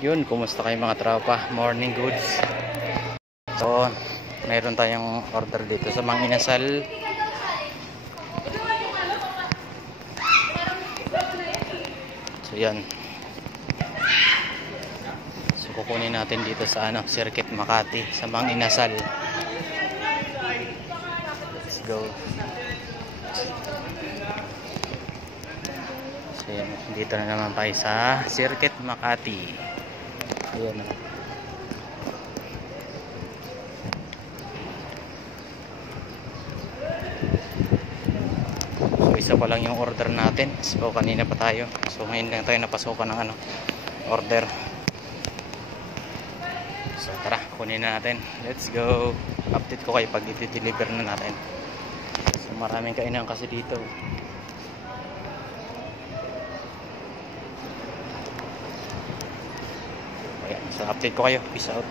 Yun, kumusta kayo mga tropa? Morning goods. So, mayroon tayong order dito sa Mang Inasal. So, yan. So, kukunin natin dito sa Circuit Makati sa Mang Inasal. Let's go. So, yan. Dito na naman tayo sa Circuit Makati. Ayan. So, isa pa lang yung order natin. So, kanina pa tayo. So, ngayon lang tayo napasukan ng order. So, tara, kunin na natin. Let's go. Update ko kayo pag i-deliver na natin. So, maraming kainan kasi dito. Ayan, so update ko kayo. Peace out.